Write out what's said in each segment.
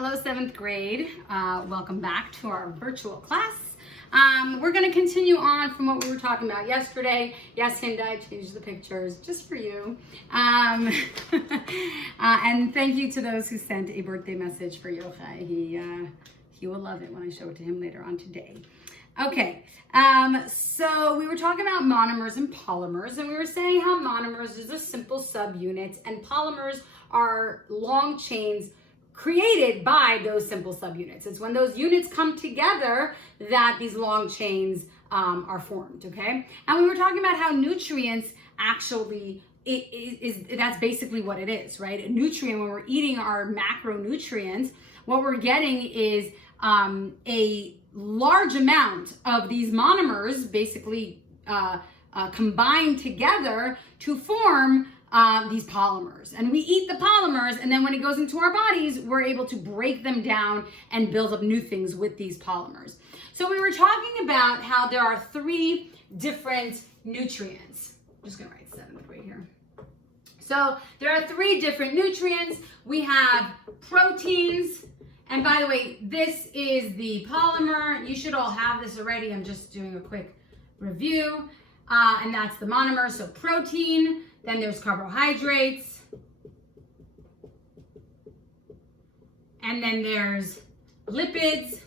Hello, 7th grade. Welcome back to our virtual class. We're going to continue on from what we were talking about yesterday. Yes, Hinda, I changed the pictures just for you. And thank you to those who sent a birthday message for Yochai. He will love it when I show it to him later on today. Okay, so we were talking about monomers and polymers, and we were saying how monomers is a simple subunit, and polymers are long chains created by those simple subunits. It's when those units come together that these long chains are formed, okay? And we were talking about how nutrients actually, that's basically what it is, right? A nutrient, when we're eating our macronutrients, what we're getting is a large amount of these monomers basically combined together to form these polymers. And we eat the polymers, and then when it goes into our bodies, we're able to break them down and build up new things with these polymers. So we were talking about how there are 3 different nutrients. I'm just gonna write 7th grade here. So there are 3 different nutrients. We have proteins, and by the way, this is the polymer. You should all have this already. I'm just doing a quick review. And that's the monomer, so protein. Then there's carbohydrates. And then there's lipids,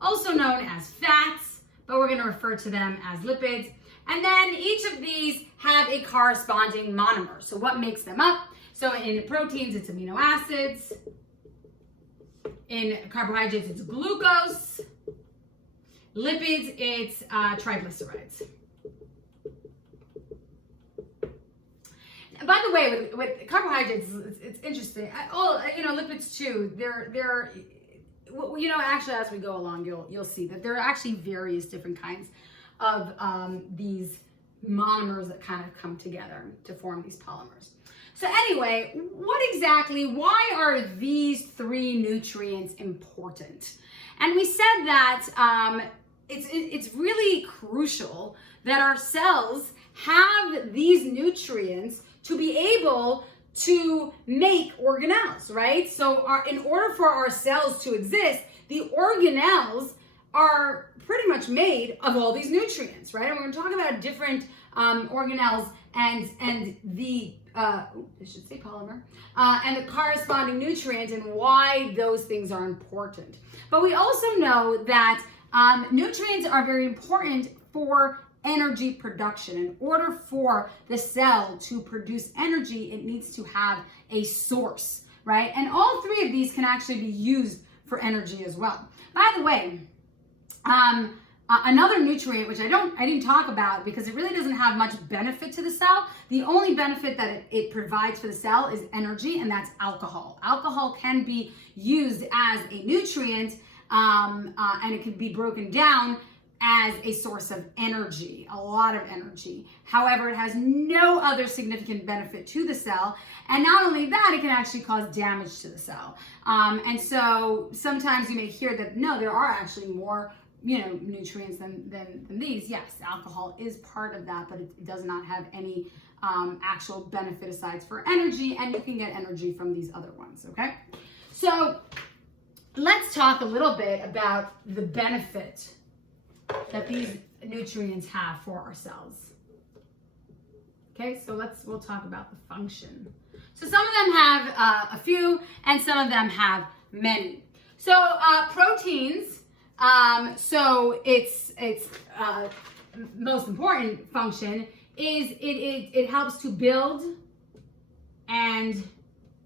also known as fats, but we're going to refer to them as lipids. And then each of these have a corresponding monomer. So what makes them up? So in the proteins, it's amino acids. In carbohydrates, it's glucose. Lipids, it's triglycerides. By the way, with carbohydrates, it's interesting. Lipids too. They're actually, as we go along, you'll see that there are actually various different kinds of these monomers that kind of come together to form these polymers. So anyway, why are these 3 nutrients important? And we said that it's really crucial that our cells have these nutrients to be able to make organelles, right? So in order for our cells to exist, the organelles are pretty much made of all these nutrients, right? And we're going to talk about different organelles and the I should say polymer, and the corresponding nutrient and why those things are important. But we also know that nutrients are very important for energy production. In order for the cell to produce energy, it needs to have a source, right? And all 3 of these can actually be used for energy as well. By the way, another nutrient, which I didn't talk about because it really doesn't have much benefit to the cell. The only benefit that it provides for the cell is energy, and that's alcohol. Alcohol can be used as a nutrient, and it can be broken down as a source of energy, a lot of energy. However, it has no other significant benefit to the cell. And not only that, it can actually cause damage to the cell. And so sometimes you may hear that, no, there are actually more nutrients than these. Yes, alcohol is part of that, but it does not have any actual benefit aside for energy, and you can get energy from these other ones, okay? So let's talk a little bit about the benefit that these nutrients have for our cells. Okay, so we'll talk about the function. So some of them have a few, and some of them have many. So proteins, so its most important function is it helps to build and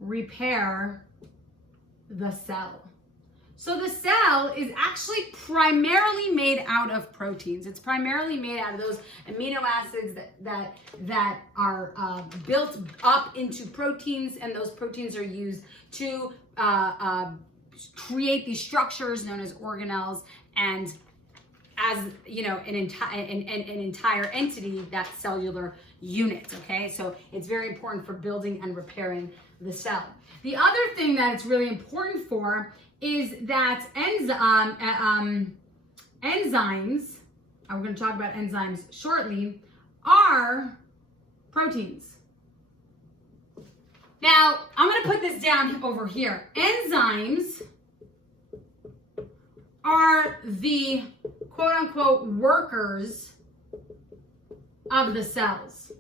repair the cell. So the cell is actually primarily made out of proteins. It's primarily made out of those amino acids that are built up into proteins, and those proteins are used to create these structures known as organelles, and as an entire entity, that cellular unit. Okay, so it's very important for building and repairing the cell. The other thing that it's really important for is that enzymes, we're going to talk about enzymes shortly, are proteins. Now, I'm going to put this down over here. Enzymes are the quote unquote workers of the cells.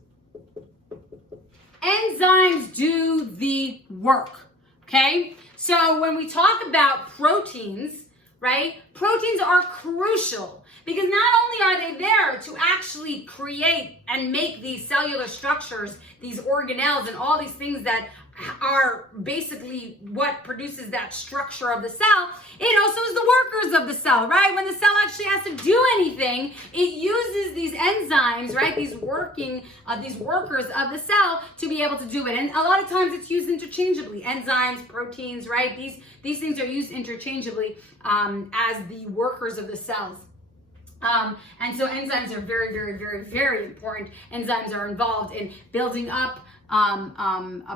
Enzymes do the work, okay? So when we talk about proteins, right? Proteins are crucial because not only are they there to actually create and make these cellular structures, these organelles and all these things that are basically what produces that structure of the cell, it also is the workers of the cell, right? When the cell actually has to do anything, it uses these enzymes, right? These workers of the cell to be able to do it. And a lot of times it's used interchangeably. Enzymes, proteins, right? These things are used interchangeably as the workers of the cells. And so enzymes are very, very, very, very important. Enzymes are involved in building up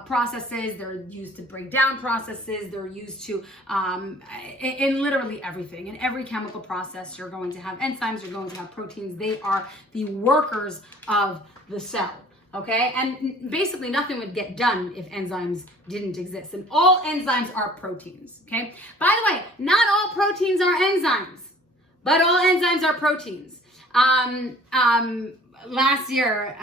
processes. They're used to break down processes. They're used to in literally everything. In every chemical process, you're going to have enzymes. You're going to have proteins. They are the workers of the cell. Okay, and basically nothing would get done if enzymes didn't exist. And all enzymes are proteins. Okay. By the way, not all proteins are enzymes, but all enzymes are proteins. Last year,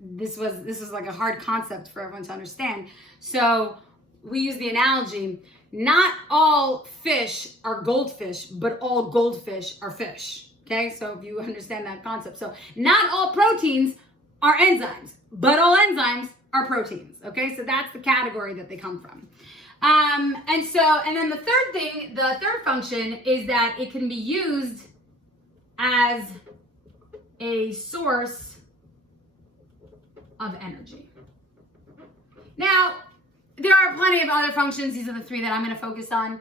this was like a hard concept for everyone to understand. So we use the analogy, not all fish are goldfish, but all goldfish are fish. Okay, so if you understand that concept. So not all proteins are enzymes, but all enzymes are proteins. Okay, so that's the category that they come from. And then the third function is that it can be used as a source of energy. Now, there are plenty of other functions. These are the three that I'm going to focus on.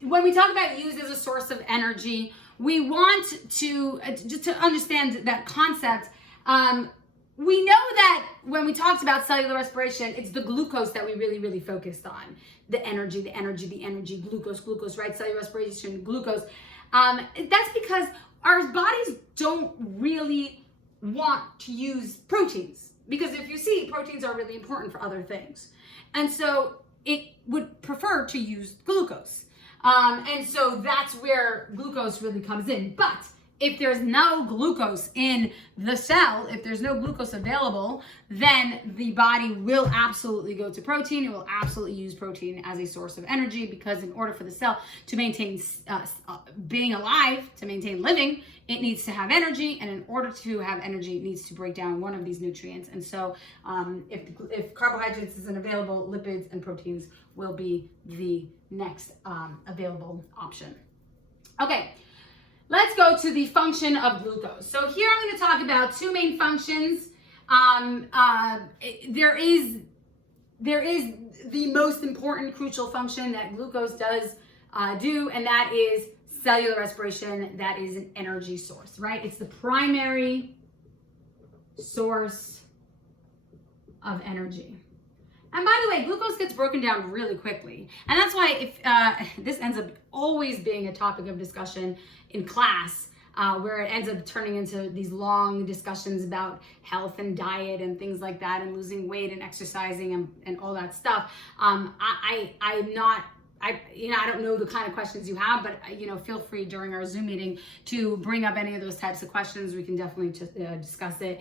When we talk about used as a source of energy, we want to just to understand that concept. We know that when we talked about cellular respiration, it's the glucose that we really, really focused on. The energy, glucose, right? Cellular respiration, glucose. That's because our bodies don't really want to use proteins. Because if you see, proteins are really important for other things. And so it would prefer to use glucose. And so that's where glucose really comes in. But if there's no glucose in the cell, if there's no glucose available, then the body will absolutely go to protein. It will absolutely use protein as a source of energy because in order for the cell to maintain being alive, to maintain living, it needs to have energy. And in order to have energy, it needs to break down one of these nutrients. And so if carbohydrates isn't available, lipids and proteins will be the next available option. Okay. Let's go to the function of glucose. So here I'm going to talk about two main functions. There is the most important crucial function that glucose does do, and that is cellular respiration. That is an energy source, right? It's the primary source of energy. And by the way, glucose gets broken down really quickly. And that's why if this ends up always being a topic of discussion in class, where it ends up turning into these long discussions about health and diet and things like that and losing weight and exercising and all that stuff. I don't know the kind of questions you have, but feel free during our Zoom meeting to bring up any of those types of questions. We can definitely discuss it.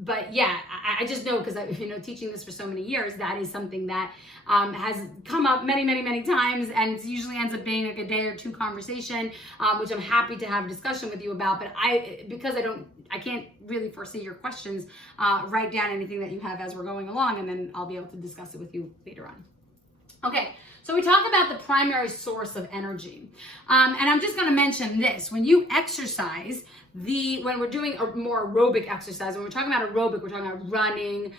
But yeah, I just know because teaching this for so many years, that is something that has come up many, many, many times, and it usually ends up being like a day or two conversation, which I'm happy to have a discussion with you about. But because I can't really foresee your questions, write down anything that you have as we're going along, and then I'll be able to discuss it with you later on. Okay, so we talk about the primary source of energy, and I'm just going to mention this: when you exercise, when we're doing a more aerobic exercise, when we're talking about aerobic, we're talking about running,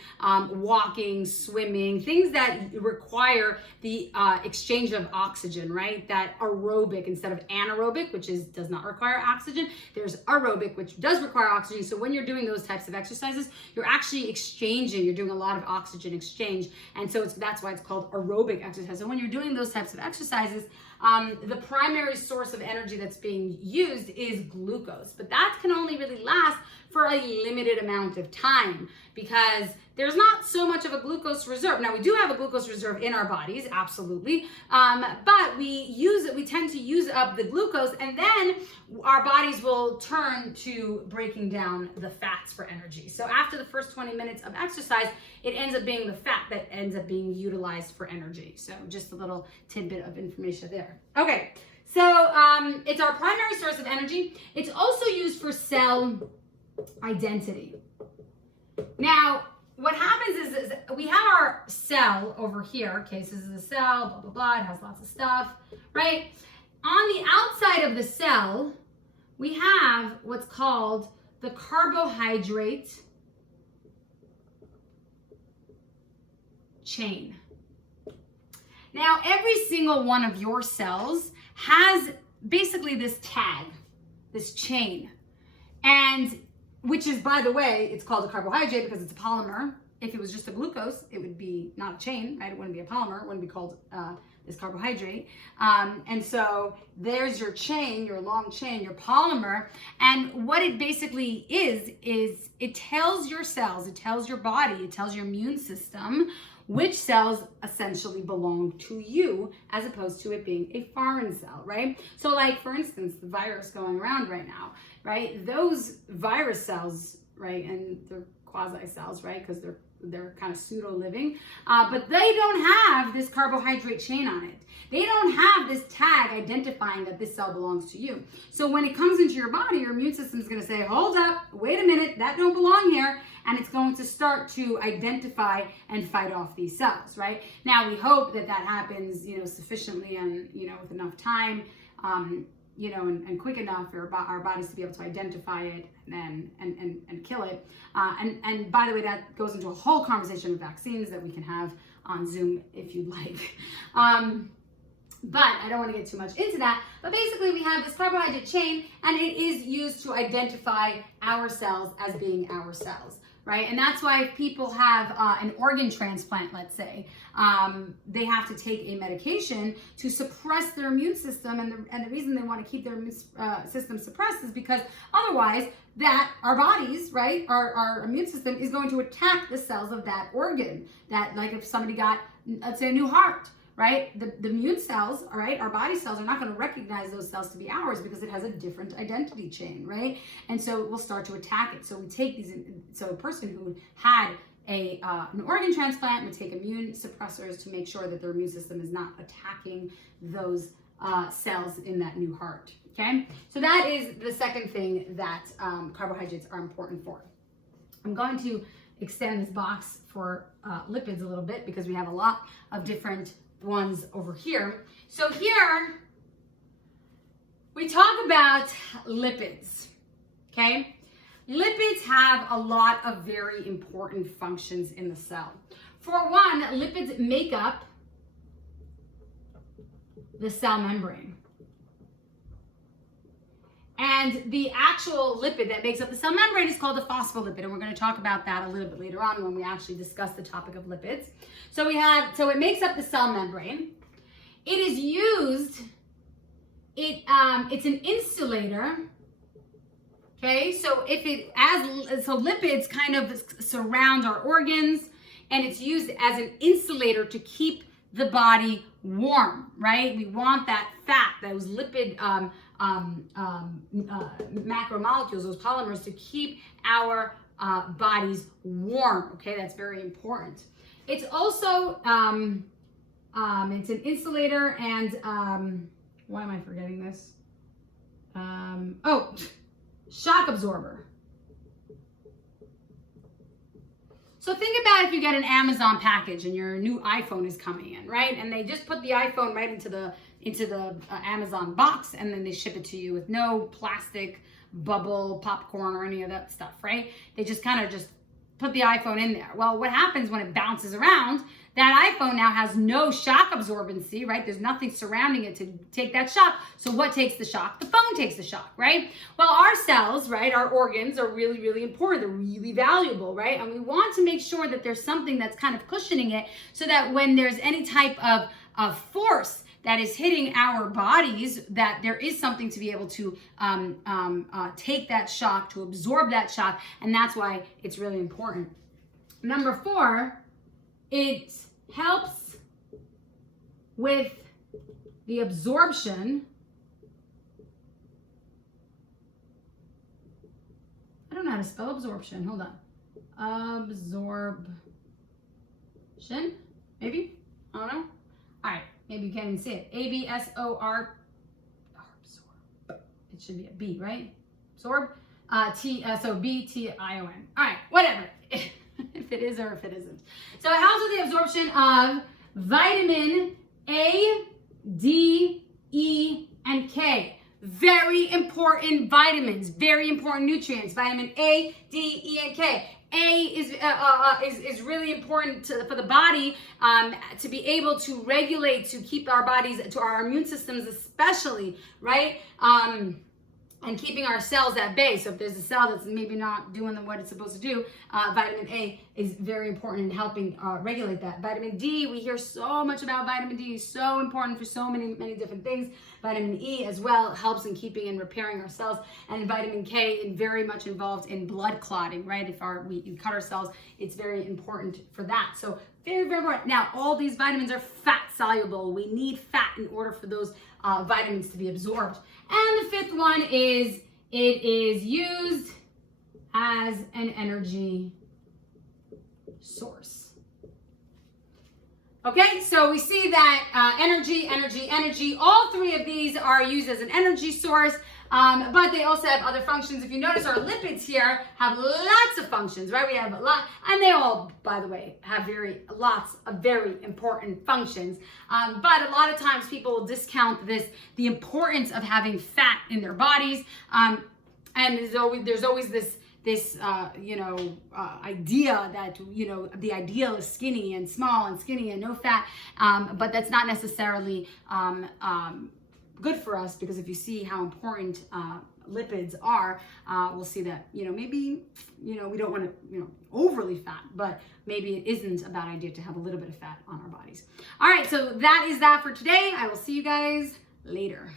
walking, swimming, things that require the exchange of oxygen, right? That aerobic instead of anaerobic, which does not require oxygen. There's aerobic, which does require oxygen. So when you're doing those types of exercises, you're actually exchanging, you're doing a lot of oxygen exchange. And so that's why it's called aerobic exercise. So when you're doing those types of exercises, the primary source of energy that's being used is glucose, but that that can only really last for a limited amount of time because there's not so much of a glucose reserve. Now we do have a glucose reserve in our bodies, absolutely, but we tend to use up the glucose, and then our bodies will turn to breaking down the fats for energy. So after the first 20 minutes of exercise, it ends up being the fat that ends up being utilized for energy. So just a little tidbit of information there. Okay, so it's our primary source of energy. It's also used for cell identity. Now, what happens is we have our cell over here. Okay, so this is a cell, blah, blah, blah. It has lots of stuff, right? On the outside of the cell, we have what's called the carbohydrate chain. Now, every single one of your cells has basically this tag, this chain, and which is, by the way, it's called a carbohydrate because it's a polymer. If it was just a glucose, it would be not a chain, right? It wouldn't be a polymer. It wouldn't be called this carbohydrate. And so there's your chain, your long chain, your polymer. And what it basically is it tells your cells, it tells your body, it tells your immune system which cells essentially belong to you as opposed to it being a foreign cell, right? So like, for instance, the virus going around right now, right? Those virus cells, right, and they're quasi cells, right, because they're kind of pseudo-living, but they don't have this carbohydrate chain on it. They don't have this tag identifying that this cell belongs to you. So when it comes into your body, your immune system is going to say, hold up, wait a minute, that don't belong here. And it's going to start to identify and fight off these cells, right? Now, we hope that that happens, sufficiently and, with enough time, and quick enough for our bodies to be able to identify it and kill it. And by the way, that goes into a whole conversation of vaccines that we can have on Zoom if you'd like. But I don't want to get too much into that. But basically, we have this carbohydrate chain, and it is used to identify our cells as being our cells, right? And that's why if people have an organ transplant, let's say, they have to take a medication to suppress their immune system. And the reason they want to keep their immune system suppressed is because otherwise, that our bodies, right, our immune system is going to attack the cells of that organ. That, like if somebody got, let's say, a new heart, right? The immune cells, all right, our body cells are not going to recognize those cells to be ours because it has a different identity chain, right? And so it will start to attack it. So we take these, so a person who had an organ transplant would take immune suppressors to make sure that their immune system is not attacking those cells in that new heart, okay? So that is the second thing that carbohydrates are important for. I'm going to extend this box for lipids a little bit because we have a lot of different ones over here. So here we talk about lipids, okay? Lipids have a lot of very important functions in the cell. For one, lipids make up the cell membrane. And the actual lipid that makes up the cell membrane is called a phospholipid, and we're going to talk about that a little bit later on when we actually discuss the topic of lipids. So it makes up the cell membrane. It is used, it's an insulator. Okay, so so lipids kind of surround our organs, and it's used as an insulator to keep the body warm, right? We want that fat, those lipid macromolecules, those polymers, to keep our bodies warm. Okay, that's very important. It's also it's an insulator, and why am I forgetting this? Shock absorber. So think about if you get an Amazon package and your new iPhone is coming in, right? And they just put the iPhone right into the Amazon box, and then they ship it to you with no plastic, bubble, popcorn, or any of that stuff, right? They just kind of just put the iPhone in there. Well, what happens when it bounces around? That iPhone now has no shock absorbency, right? There's nothing surrounding it to take that shock. So what takes the shock? The phone takes the shock, right? Well, our cells, right, our organs are really, really important. They're really valuable, right? And we want to make sure that there's something that's kind of cushioning it so that when there's any type of force that is hitting our bodies, that there is something to be able to take that shock, to absorb that shock, and that's why it's really important. Number 4, it helps with the absorption. I don't know how to spell absorption. Hold on. Absorption, maybe? I don't know. All right, maybe you can't even say it. A-B-S-O-R. Absorb. It should be a B, right? Absorb. T-S-O-B-T-I-O-N. All right, whatever. If it is or if it isn't. So it helps with the absorption of vitamin A, D, E, and K. Very important vitamins, very important nutrients. Vitamin A, D, E, and K. A is really important for the body to be able to regulate, to keep our bodies, to our immune systems especially, right? And keeping our cells at bay. So if there's a cell that's maybe not doing what it's supposed to do, vitamin A is very important in helping regulate that. Vitamin D, we hear so much about vitamin D, so important for so many different things. Vitamin E as well helps in keeping and repairing our cells. And vitamin K is very much involved in blood clotting, right? If we cut ourselves, it's very important for that. So very, very important. Now, all these vitamins are fat soluble. We need fat in order for those vitamins to be absorbed. And the 5th one is it is used as an energy source. Okay, so we see that energy, all 3 of these are used as an energy source, but they also have other functions. If you notice, our lipids here have lots of functions, right? We have a lot, and they all, by the way, have lots of very important functions. But a lot of times people will discount the importance of having fat in their bodies, and there's always this idea that, the ideal is skinny and small and skinny and no fat, but that's not necessarily good for us, because if you see how important lipids are, we'll see that, maybe, we don't want to, overly fat, but maybe it isn't a bad idea to have a little bit of fat on our bodies. All right, so that is that for today. I will see you guys later.